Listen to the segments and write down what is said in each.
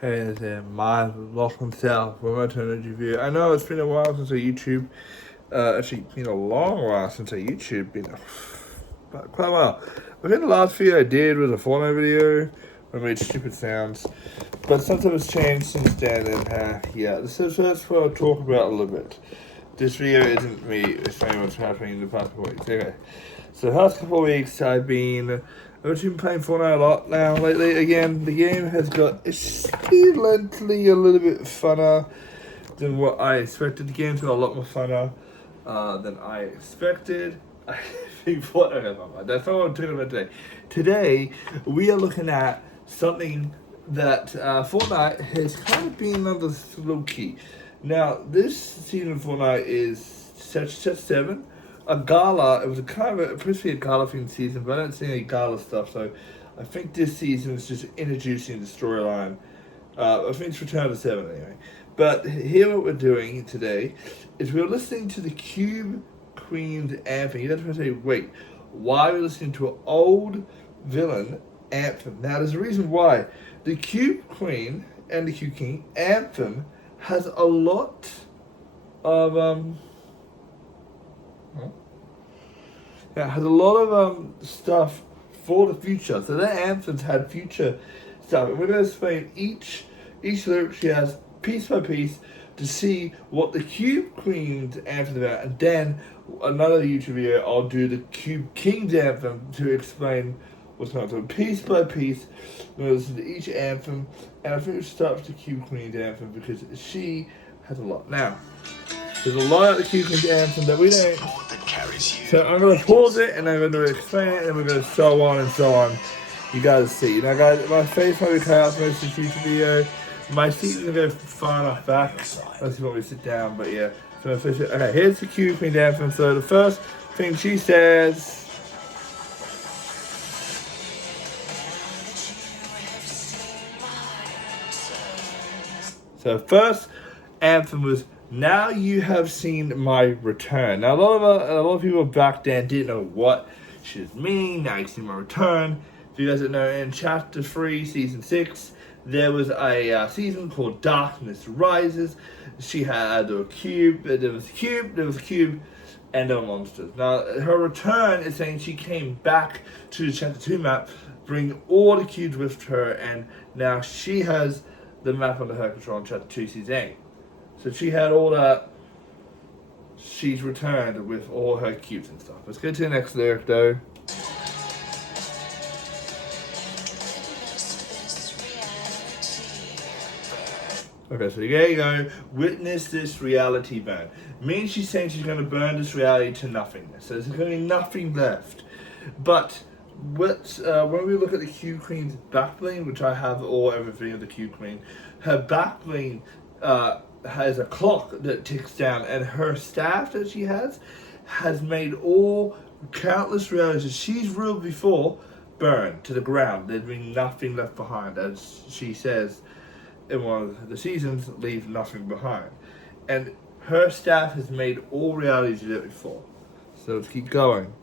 Hey there, my welcome South remote energy view. I know it's been a while since I YouTube. Actually, been a long while since I YouTube. Quite a while. I think the last video I did was a Fortnite video. I made stupid sounds, but something has changed since then. And yeah, this is what I'll talk about a little bit. This video isn't me explaining what's happening in the past couple weeks. Okay, so the past couple of weeks I've been playing Fortnite a lot now lately. Again, the game has got slightly a little bit funner than what I expected. The game's got a lot more funner than I expected. I think Fortnite. That's not what I'm talking about today. Today we are looking at something that Fortnite has kind of been on the low key. Now, this season of Fortnite is set 7. A gala, it was supposed to be a gala themed season, but I don't see any gala stuff, so I think this season is just introducing the storyline. I think it's Return to 7 anyway. But here what we're doing today is we're listening to the Cube Queen's anthem. You have to say, wait, why are we listening to an old villain anthem? Now, there's a reason why. The Cube Queen and the Cube King anthem has a lot of has a lot of stuff for the future. So their anthems had future stuff, and we're going to explain each lyric she has piece by piece to see what the Cube Queen's anthem is about, and then another YouTube video I'll do the Cube King's anthem to explain what's not. So piece by piece, we're going to listen to each anthem, and I think we should start with the Cube Queen's anthem because she has a lot. Now, there's a lot of the Cube Queen's anthem that we don't. So I'm going to pause it and I'm going to explain it, and we're going to so on and so on. You guys see. Now, guys, my face might be cut out for most of the future video. My seat is going to go far enough back unless you want me to sit down, but yeah. So okay, here's the Cube Queen's anthem. So the first thing she says. So first anthem was "Now You Have Seen My Return." Now a lot of people back then didn't know what she was meaning. Now you see my return. If you guys don't know, in Chapter 3, Season 6, there was a season called Darkness Rises. She had a cube. There was a cube, and there were monsters. Now her return is saying she came back to the Chapter 2 map, bring all the cubes with her, and now she has the map under her control in Chapter 2 Season 8. So she had all that. She's returned with all her cubes and stuff. Let's go to the next lyric though. Okay, so there you go. Witness this reality burn. Means she's saying she's going to burn this reality to nothingness. So there's going to be nothing left. But when we look at the Cube Queen's back bling, which I have everything of the Cube Queen, her back bling has a clock that ticks down, and her staff that she has made all countless realities that she's ruled before burn to the ground. There'd be nothing left behind, as she says in one of the seasons, leave nothing behind. And her staff has made all realities she did before. So let's keep going.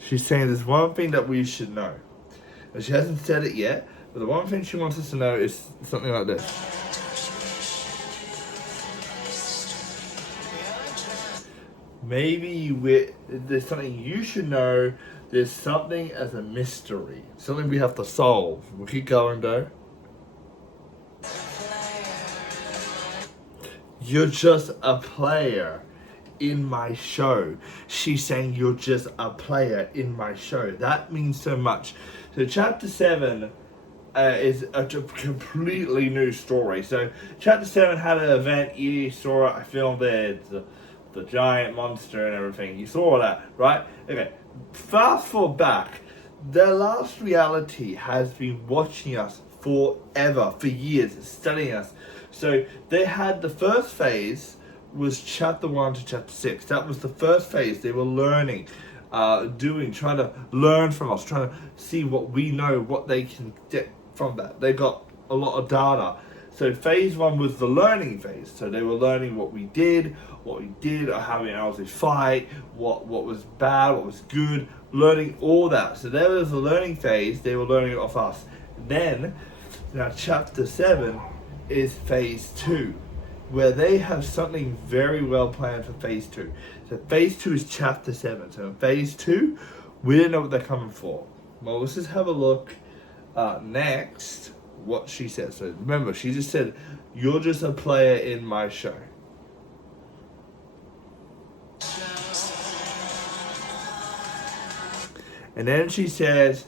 She's saying there's one thing that we should know. And she hasn't said it yet, but the one thing she wants us to know is something like this. Maybe there's something you should know. There's something as a mystery. Something we have to solve. We'll keep going though. You're just a player in my show. She's saying you're just a player in my show. That means so much. So Chapter 7 is a completely new story. So Chapter 7 had an event. You saw it. I filmed it. The giant monster and everything. You saw that, right? Okay. Fast forward back. The last reality has been watching us forever, for years, studying us. So they had the first phase was Chapter 1 to Chapter 6. That was the first phase. They were learning, trying to learn from us, trying to see what we know, what they can get from that. They got a lot of data. So phase 1 was the learning phase. So they were learning what we did, what we did, or how many hours we fight, what was bad, what was good, learning all that. So there was a learning phase, they were learning it off us. Then, now chapter 7 is phase 2, where they have something very well planned for phase 2. So phase 2 is chapter 7. So in phase 2, we don't know what they're coming for. Well, let's just have a look next what she said. So remember, she just said, you're just a player in my show. And then she says,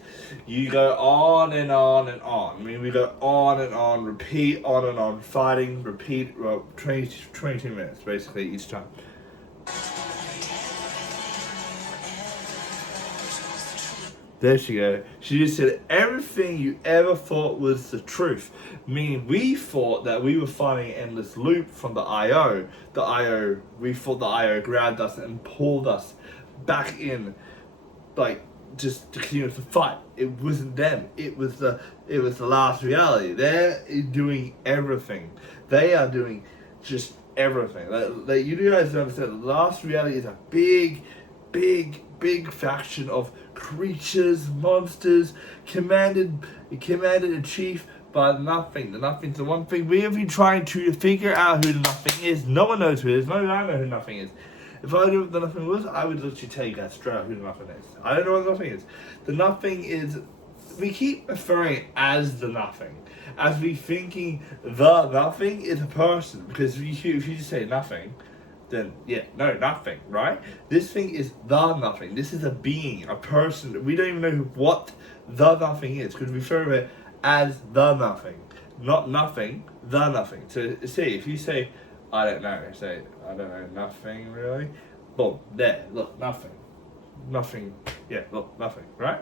you go on and on and on. I mean, we go on and on, repeat on and on, fighting, repeat, 22 minutes basically each time. There she go. She just said everything you ever thought was the truth. Meaning we thought that we were fighting an endless loop from the IO. We thought the IO grabbed us and pulled us back in, like, just to continue to fight. It wasn't them. It was the last reality. They're doing everything. They are doing just everything. You guys don't understand. The last reality is a big faction of creatures, monsters, commanded in chief by nothing. The nothing's the one thing we have been trying to figure out who the nothing is. No one knows who it is. Not even I know who nothing is. If I knew what the nothing was, I would literally tell you guys straight out who the nothing is. I don't know what the nothing is. The nothing is, we keep referring as the nothing, as we thinking the nothing is a person, because if you just say nothing, then nothing, right? This thing is the nothing. This is a being, a person. We don't even know what the nothing is, because we refer to it as the nothing, not nothing, the nothing. So see, if you say, I don't know, say, I don't know, nothing really, boom, there, look, nothing, look, nothing, right?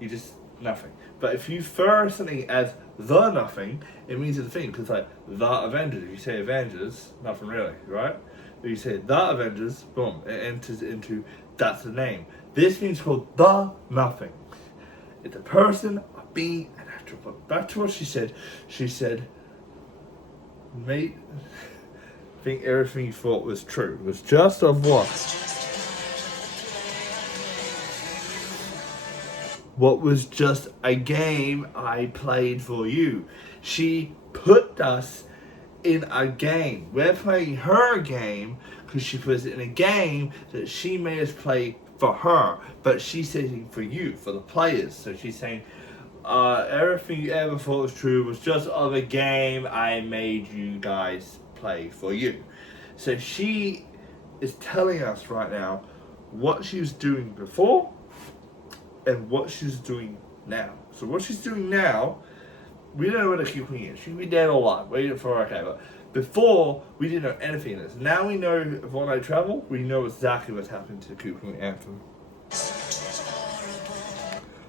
You just, nothing. But if you refer something as the nothing, it means it's a thing, because like, the Avengers, if you say Avengers, nothing really, right? If you say the Avengers, boom, it enters into, that's the name. This means called the nothing. It's a person, a being, an actor. But back to what she said, mate, I think everything you thought was true. It was just of what? What was just a game I played for you. She put us in a game. We're playing her game because she puts it in a game that she made us play for her, but she's saying for you, for the players. So she's saying everything you ever thought was true was just of a game I made you guys play for you. So she is telling us right now what she was doing before and what she's doing now. So what she's doing now, we don't know where the Kukling is. She could be dead or alive, waiting for her, okay, but before, we didn't know anything of this. Now we know of One Night Travel, we know exactly what's happened to the Kukling Anthem.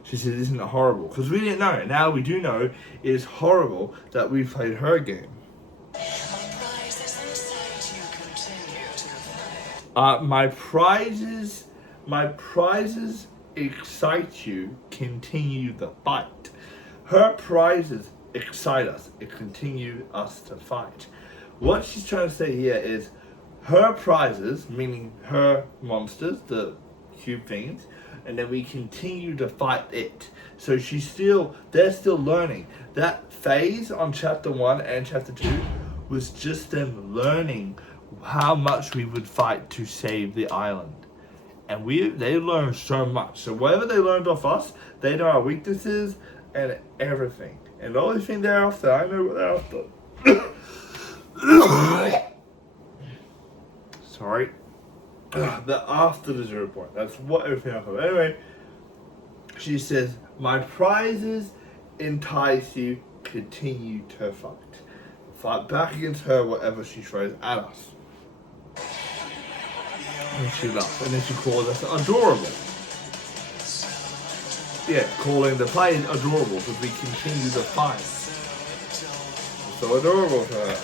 She said, isn't it horrible? Because we didn't know. Now we do know it is horrible that we played her game. My prizes excite you, continue the fight. Her prizes excite us, it continue us to fight. What she's trying to say here is her prizes, meaning her monsters, the cube things, and then we continue to fight it. So they're still learning. That phase on chapter 1 and chapter 2 was just them learning how much we would fight to save the island. And they learned so much. So whatever they learned off us, they know our weaknesses and everything. And the only thing they're after, I know what they're after. Sorry. They're after the 0 point. That's what everything else is. Anyway, she says, my prizes entice you, continue to fight. Fight back against her, whatever she throws at us. And she laughs, and then she calls us adorable. Yeah, calling the players adorable because we continue to fight. So adorable for her.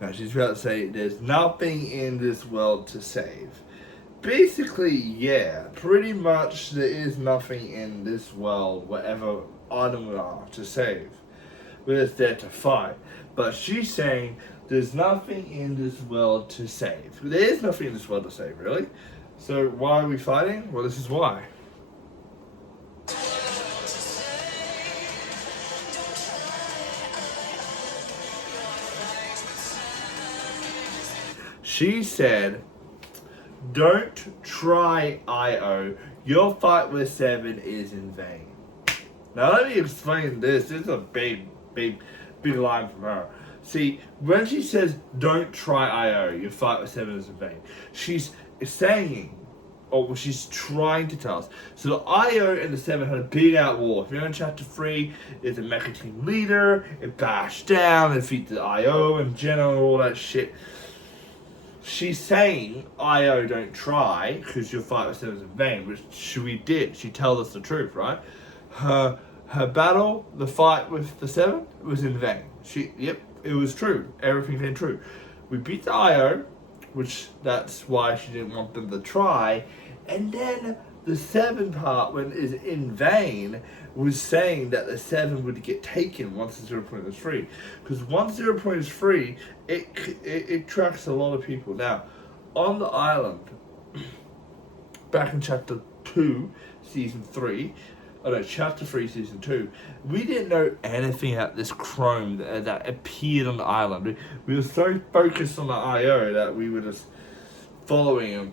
Now she's about to say, there's nothing in this world to save. Basically, yeah, pretty much there is nothing in this world, whatever island we are to save. We're just there to fight. But she's saying there's nothing in this world to save. There is nothing in this world to save, really. So why are we fighting? Well, this is why. She said, don't try Io. Your fight with Seven is in vain. Now let me explain this. This is a big line from her. See, when she says, don't try Io, your fight with Seven is in vain, she's saying, or she's trying to tell us. So the Io and the Seven had a big out war. If you're in chapter 3, it's a mecha team leader, it bashed down, it defeated Io and Jenna and all that shit. She's saying, Io, don't try, because your fight with Seven is in vain, which we did. She told us the truth, right? Her battle, the fight with the Seven, was in vain. Yep, it was true. Everything came true. We beat the Io, which that's why she didn't want them to try. And then the Seven part, when is in vain, was saying that the Seven would get taken once the 0 point was free. Because once 0 point is free, it tracks a lot of people. Now, on the island, back in chapter 2, season 3, chapter 3, season 2, we didn't know anything about this chrome that appeared on the island. We were so focused on the IO that we were just following,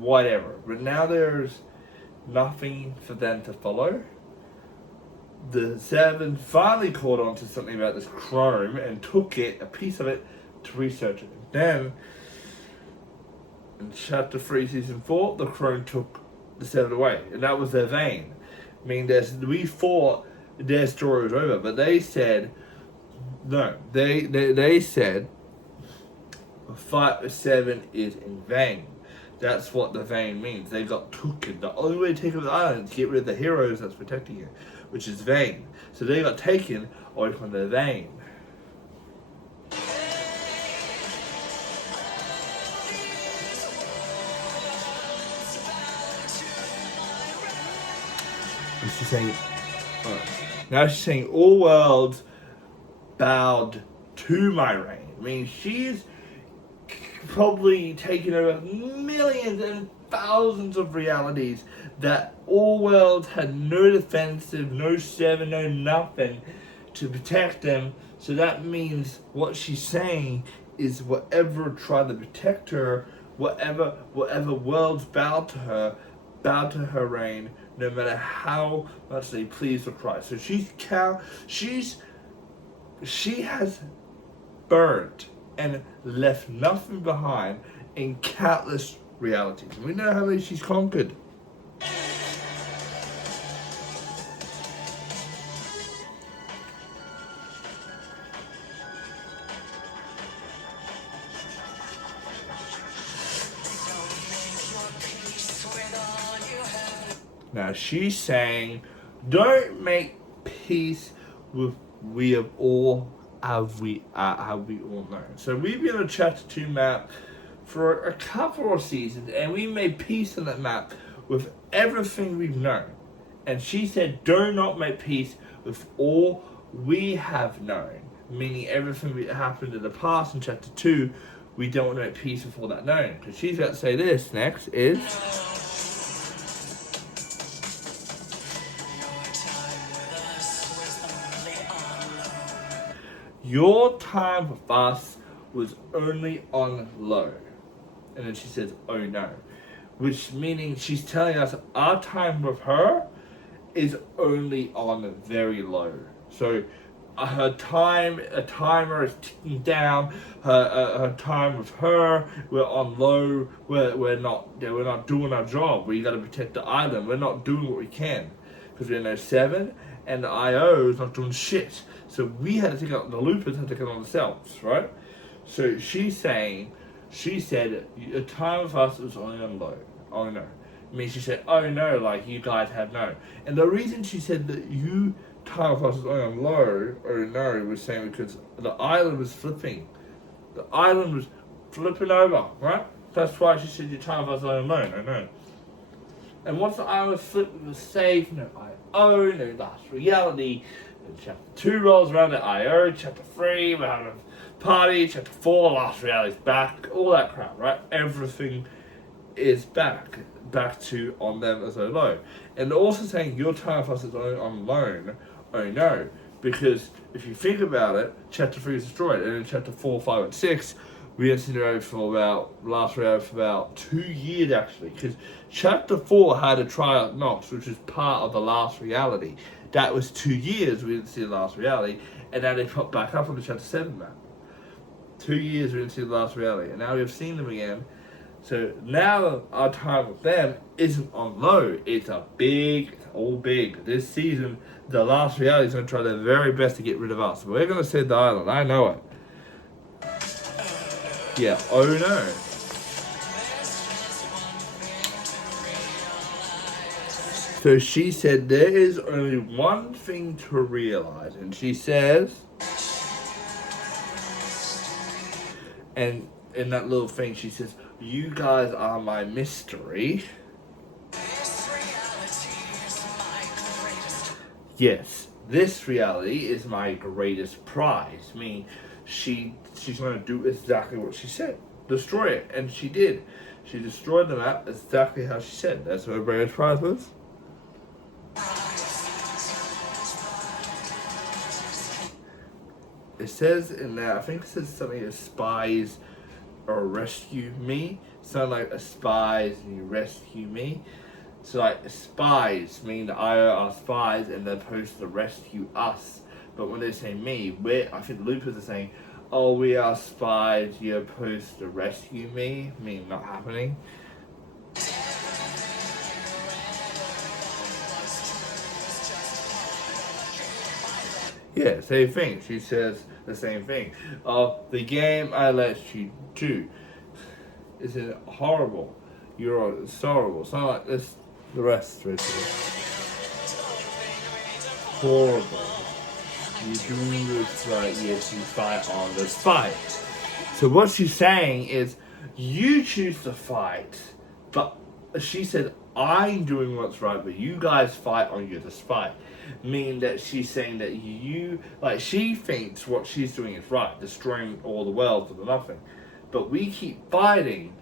whatever. But now there's nothing for them to follow. The Seven finally caught on to something about this chrome and took a piece of it, to research it. And then, in chapter 3, season 4, the chrome took the Seven away, and that was their vein. I mean, we thought their story was over, but they said no. They said the fight with Seven is in vain. That's what the vein means. They got taken. The only way to take over the island is to get rid of the heroes that's protecting it, which is Vayne. So they got taken away from the Vayne. And she's saying, now she's saying, all worlds bowed to my reign. I mean, she's probably taken over millions and thousands of realities that all worlds had no defensive, no Seven, no nothing to protect them. So that means what she's saying is whatever tried to protect her, whatever worlds bowed to her reign, no matter how much they please or cry. So she has burned and left nothing behind in countless realities. And we know how many she's conquered. Now she's saying, don't make peace with we have all have we all known. So we've been on a chapter 2 map for a couple of seasons, and we made peace on that map with everything we've known. And she said, do not make peace with all we have known, meaning everything that happened in the past in chapter 2. We don't want to make peace with all that known. Because she's about to say this next is, your time with us was only on low. And then she says, oh no. Which meaning she's telling us our time with her is only on very low. So her time, a timer is ticking down. Her time with her, we're on low. We're not doing our job. We got to protect the island. We're not doing what we can because we're no Seven, and the IO is not doing shit. So we had to take out the loopers, had to take it on themselves, right? So she said, the time with us was only on low. Oh no. I mean, she said, oh no, like you guys have no. And the reason she said that you time with us was only on low, oh no, was saying because the island was flipping. The island was flipping over, right? That's why she said your time with us was only on low, oh no. And once I was flipped with the save, IO, Last Reality, chapter 2 rolls around at IO, chapter 3, we're having a party, chapter 4, Last Reality's back, all that crap, right? Everything is back to on them as a loan. And they're also saying your Time Plus is on loan. Oh no. Because if you think about it, chapter 3 is destroyed, and in chapter 4, 5, and 6, we had Cinderella for Last Reality for about 2 years actually. Because chapter 4 had a tryout Knox, which was part of the Last Reality. That was 2 years we didn't see the Last Reality, and now they popped back up on the chapter 7 map. 2 years we didn't see the Last Reality, and now we've seen them again. So now our time with them isn't on low. It's all big. This season, the Last Reality is going to try their very best to get rid of us. We're going to save the island. I know it. Yeah, oh no. So she said there is only one thing to realize. And she says, and in that little thing she says, you guys are my mystery. Yes, this reality is my greatest prize. I mean, she's going to do exactly what she said. Destroy it. And she did. She destroyed the map exactly how she said. That's what her greatest prize was. It says in there, I think it says something as spies or rescue me. Sound like a spies and you rescue me. So like spies mean that I are spies and they're supposed to rescue us. But when they say me, I think the loopers are saying, oh, we are spies, you're supposed to rescue me. I mean, not happening. Yeah, same thing. She says the same thing. The game I let you do is it horrible. You're horrible. It's not like this. The rest of it is horrible. You do this right, yes, you fight on this fight. So what she's saying is, you choose to fight, but she said, I'm doing what's right, but you guys fight on your despite. Meaning that she's saying that she thinks what she's doing is right, destroying all the world for nothing. But we keep fighting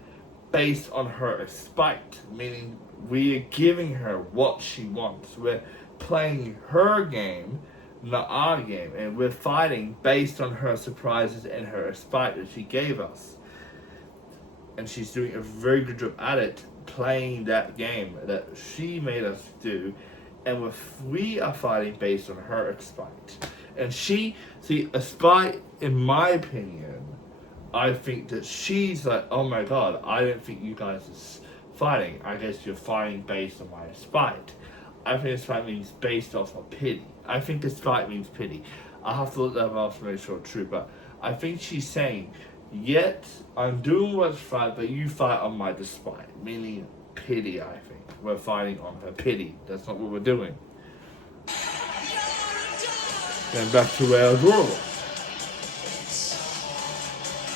based on her spite, meaning we are giving her what she wants. We're playing her game, not our game, and we're fighting based on her surprises and her spite that she gave us. And she's doing a very good job at it, playing that game that she made us do, and we are fighting based on her spite. And a spite, in my opinion, I think that she's like, oh my god, I don't think you guys are fighting. I guess you're fighting based on my spite. I think this fight means based off of pity. I think this fight means pity. I'll have to look that up to make sure it's true, but I think she's saying, yet I'm doing what's right, but you fight on my despite. Meaning pity, I think. We're fighting on her pity. That's not what we're doing. Then back to we're adorable.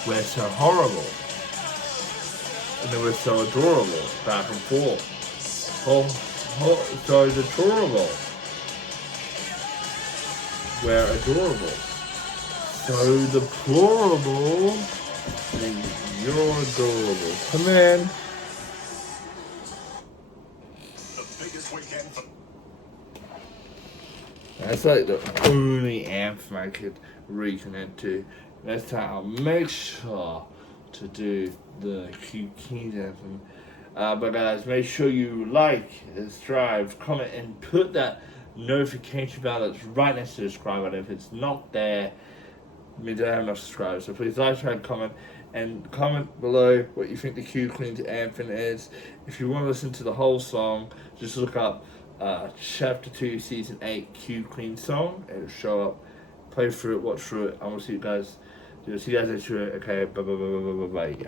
We're so horrible. And then we're so adorable. Back and forth. So adorable. We're adorable. So deplorable. And you're adorable. Come in. That's like the only anthem I could reconnect to. Next time I'll make sure to do the Cube Kings anthem. But guys, make sure you like, subscribe, comment, and put that notification bell that's right next to the subscribe button. If it's not there, it means I don't have enough subscribers. So please like, subscribe, comment, and comment below what you think the Cube Queen's anthem is. If you want to listen to the whole song, just look up Chapter 2, Season 8, Cube Queen song. It'll show up. Play through it, watch through it. I will see you guys. See you guys next week. Okay, bye.